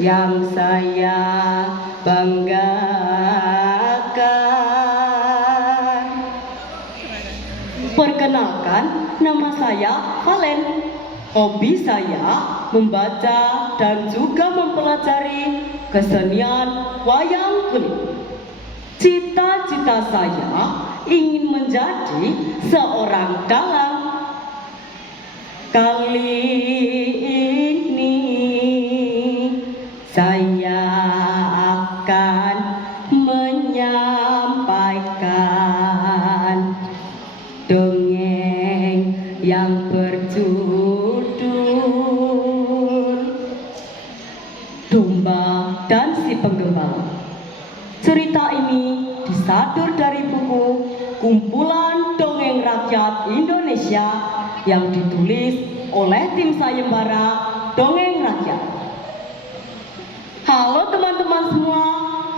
yang saya banggakan. Perkenalkan, nama saya Valen. Hobi saya membaca dan juga mempelajari kesenian wayang kulit. Cita-cita saya ingin menjadi seorang dalang. Kali ini saya akan menyampaikan dongeng yang berjudul Domba dan si Penggembala. Cerita ini disadur dari buku Kumpulan Dongeng Rakyat Indonesia yang ditulis oleh tim sayembara Dongeng Rakyat. Halo teman-teman semua,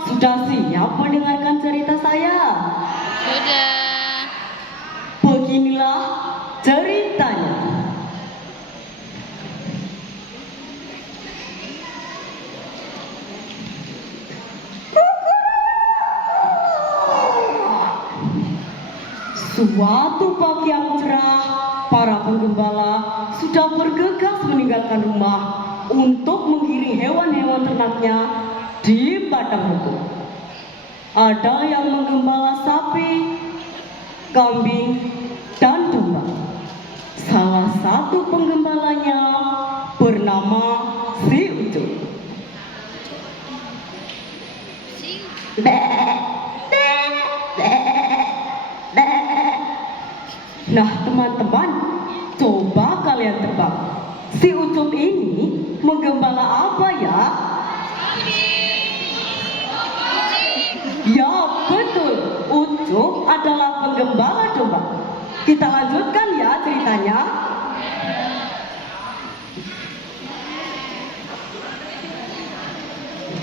sudah siap mendengarkan cerita saya? Sudah. Beginilah ceritanya. Suatu pagi yang cerah, para penggembala sudah bergegas meninggalkan rumah untuk menggiring hewan-hewan ternaknya di padang rumput. Ada yang menggembala sapi, kambing, dan domba. Salah satu penggembalanya bernama si Ucup. Nah teman-teman, coba kalian tebak, si Ucup ini menggembala apa ya? Ya betul, Ucup adalah penggembala domba. Kita lanjutkan ya ceritanya.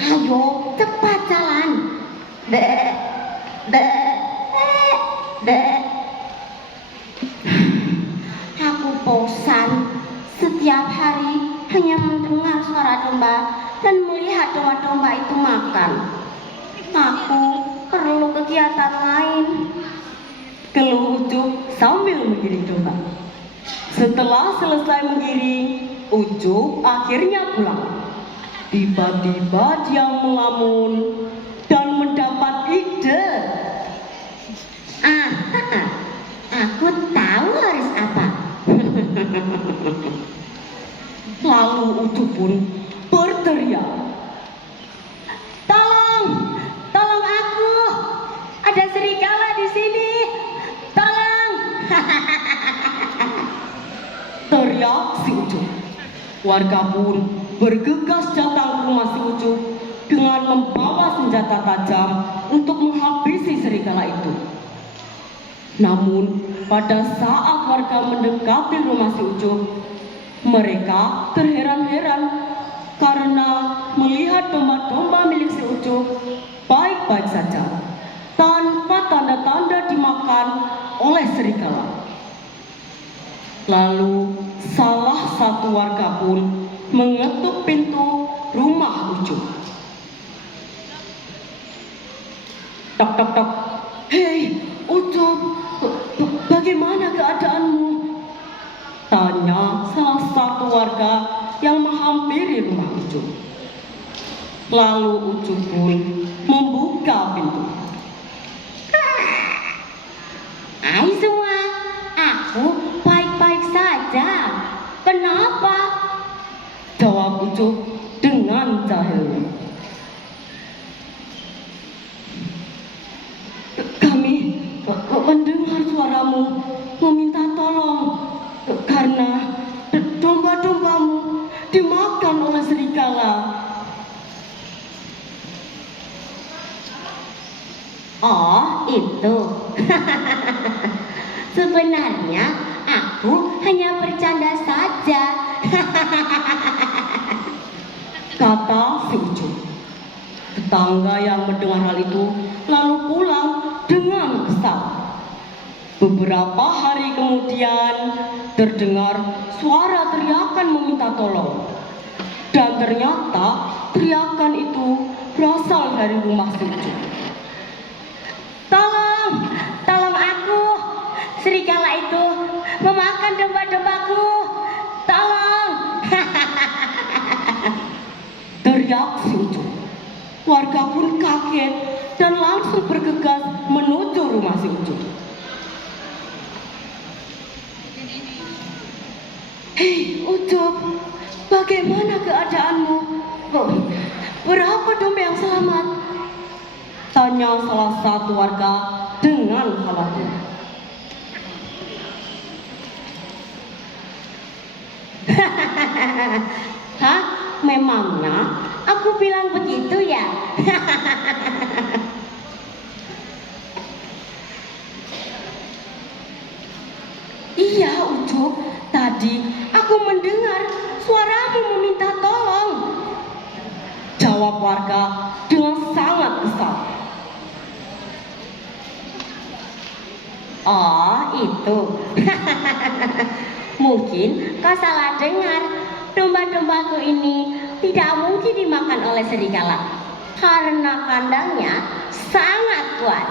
Ayo, cepat jalan. Aku bosan. Setiap hari hanya mendengar suara domba dan melihat domba-domba itu makan. Aku perlu kegiatan lain. Keluh Ucup sambil menggiring domba. Setelah selesai menggiring, Ucup akhirnya pulang. Tiba-tiba dia melamun dan mendapat ide. Aku tahu harus apa. Lalu Ucup pun berteriak, Tolong, tolong aku. Ada serigala di sini. Tolong. teriak si Ucup. Warga pun bergegas datang ke rumah si Ucup dengan membawa senjata tajam untuk menghabisi serigala itu. Namun pada saat warga mendekati rumah si Ucup, mereka terheran-heran karena melihat domba-domba milik si Ucup baik-baik saja, tanpa tanda-tanda dimakan oleh serigala. Lalu salah satu warga pun mengetuk pintu rumah Ucup. Tok tok tok. Hei Ucup, bagaimana keadaanmu? Tanya salah satu warga yang menghampiri rumah Ucup. Lalu Ucup pun membuka pintu. Hai semua, aku baik-baik saja. Kenapa? Jawab Ucup dengan jahilnya. Kami mendengar suaramu meminta tolong karena domba-dombamu dimakan oleh serigala. Oh, itu. Sebenarnya aku hanya bercanda saja. Kata si Ucup. Tetangga yang mendengar hal itu lalu pulang dengan kesal. Beberapa hari kemudian terdengar suara teriakan meminta tolong. Dan ternyata teriakan Teriakan itu berasal dari rumah si Ucup. Tolong, tolong aku. Serigala itu memakan domba-dombaku. Tolong. Teriak si Ucup. Warga pun kaget dan langsung bergegas menuju rumah si Ucup. Hei Ucup, bagaimana keadaanmu? Oh, berapa domba yang selamat? Tanya salah satu warga dengan khawatir. Hah? Memangnya aku bilang begitu ya? Iya Ucup, tadi aku mendengar suaramu meminta tolong. Jawab warga dengan sangat kesal. Oh, itu. Mungkin kau salah dengar. Domba-dombaku ini tidak mungkin dimakan oleh serigala karena kandangnya sangat kuat.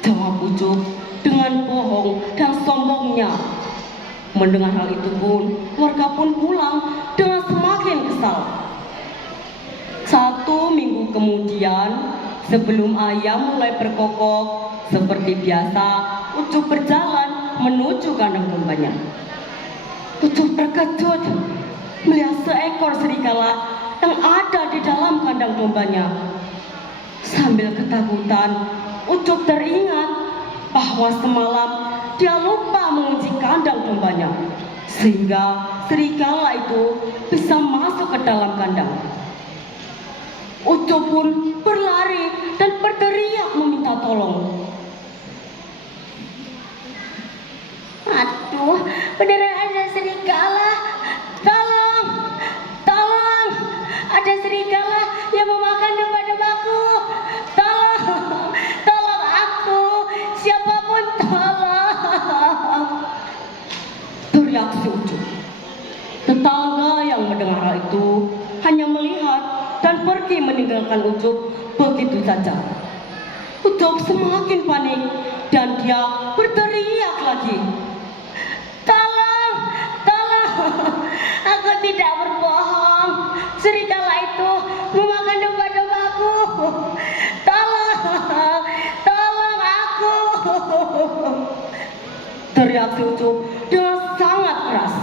Jawab Ucup dengan bohong dan sombongnya. Mendengar hal itu pun, warga pun pulang dengan semakin kesal. 1 minggu kemudian, sebelum ayam mulai berkokok, seperti biasa, Ucup berjalan menuju kandang dombanya. Ucup terkejut melihat seekor serigala yang ada di dalam kandang dombanya. Sambil ketakutan, Ucup teringat bahwa semalam dia lupa mengunci kandang dombanya, sehingga serigala itu bisa masuk ke dalam kandang. Ucup pun berlari dan berteriak meminta tolong. Aduh, beneran ada serigala. Tolong, tolong. Ada serigala yang memakan domba-dombaku. Tolong, tolong aku. Siapapun tolong. Teriak si Ucup. Tetangga yang mendengar hal itu hanya melihat dan pergi meninggalkan Ucup begitu saja. Ucup semakin panik dan dia berteriak lagi. Tolong, tolong. Aku tidak berbohong. Serigala itu memakan domba-dombaku. Tolong, tolong aku. Teriak si Ucup dengan sangat keras.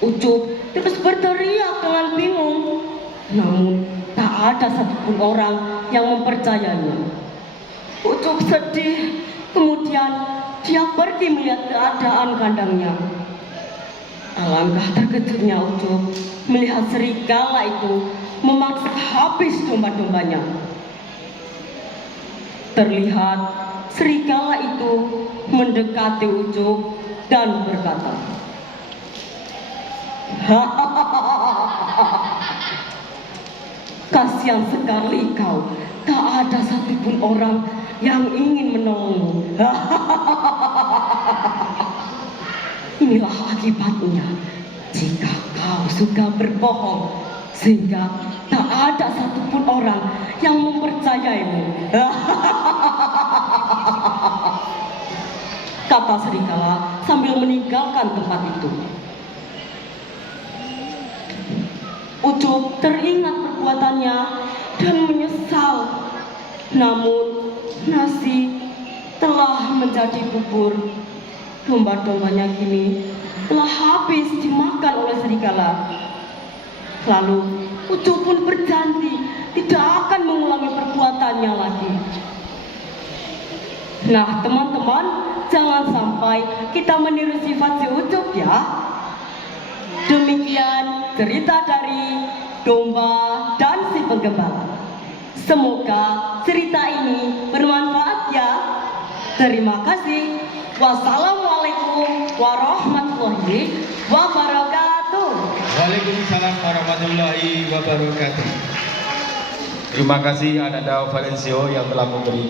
Ucup terus berteriak dengan bingung. Namun tak ada satupun orang yang mempercayainya. Ucup sedih. Kemudian dia pergi melihat keadaan kandangnya. Alangkah terkejutnya Ucup melihat serigala itu memaksa habis domba-dombanya. Terlihat serigala itu mendekati Ucup dan berkata, kasihan sekali kau, tak ada satupun orang yang ingin menolongmu. Inilah akibatnya jika kau suka berbohong, sehingga tak ada satupun orang yang mempercayaimu. Kata serigala sambil meninggalkan tempat itu. Ucup teringat perbuatannya dan menyesal. Namun nasi telah menjadi bubur. Domba-dombanya kini telah habis dimakan oleh serigala. Lalu Ucup pun berjanji tidak akan mengulangi perbuatannya lagi. Nah teman-teman, jangan sampai kita meniru sifat si Ucup ya. Demikian cerita dari Domba dan si Penggembala. Semoga cerita ini bermanfaat ya. Terima kasih. Wassalamualaikum warahmatullahi wabarakatuh. Waalaikumsalam warahmatullahi wabarakatuh. Terima kasih Ananda Valencio yang telah memberi